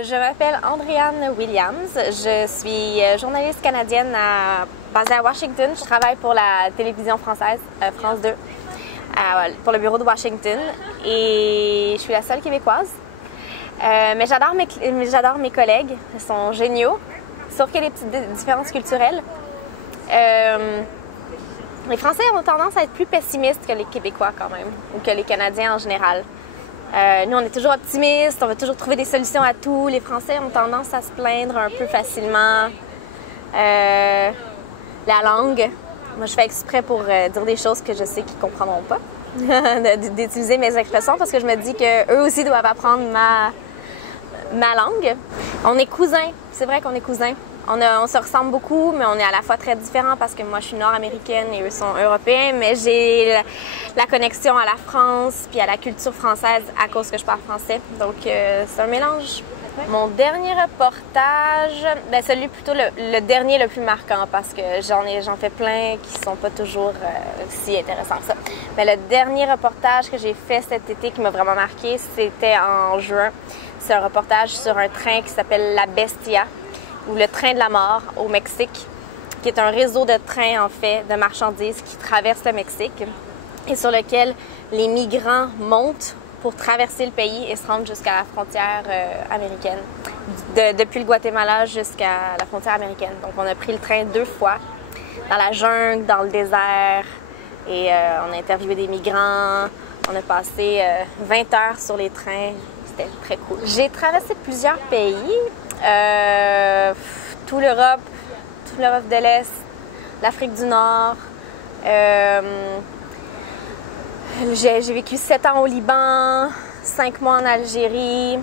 Je m'appelle Andréane Williams. Je suis journaliste canadienne basée à Washington. Je travaille pour la télévision française, France 2, pour le bureau de Washington. Et je suis la seule québécoise. Mais j'adore mes collègues. Ils sont géniaux. Sauf qu'il y a des petites différences culturelles. Les Français ont tendance à être plus pessimistes que les Québécois quand même, ou que les Canadiens en général. Nous, on est toujours optimistes, on veut toujours trouver des solutions à tout. Les Français ont tendance à se plaindre un peu facilement. La langue, moi je fais exprès pour dire des choses que je sais qu'ils ne comprendront pas, d'utiliser mes expressions parce que je me dis qu'eux aussi doivent apprendre ma langue. On est cousins, c'est vrai qu'on est cousins. On se ressemble beaucoup, mais on est à la fois très différents parce que moi, je suis nord-américaine et eux sont européens, mais j'ai la connexion à la France puis à la culture française à cause que je parle français. Donc, c'est un mélange. Mon dernier reportage, celui plutôt le dernier le plus marquant parce que j'en fais plein qui sont pas toujours si intéressants que ça. Mais le dernier reportage que j'ai fait cet été qui m'a vraiment marqué, c'était en juin. C'est un reportage sur un train qui s'appelle La Bestia, ou le train de la mort au Mexique, qui est un réseau de trains, en fait, de marchandises qui traverse le Mexique et sur lequel les migrants montent pour traverser le pays et se rendre jusqu'à la frontière américaine, depuis le Guatemala jusqu'à la frontière américaine. Donc, on a pris le train 2 fois, dans la jungle, dans le désert, et on a interviewé des migrants. On a passé 20 heures sur les trains. C'était très cool. J'ai traversé plusieurs pays. Toute l'Europe de l'Est, l'Afrique du Nord. J'ai vécu 7 ans au Liban, 5 mois en Algérie,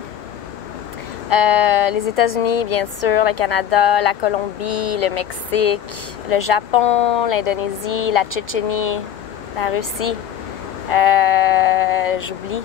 les États-Unis, bien sûr, le Canada, la Colombie, le Mexique, le Japon, l'Indonésie, la Tchétchénie, la Russie. J'oublie.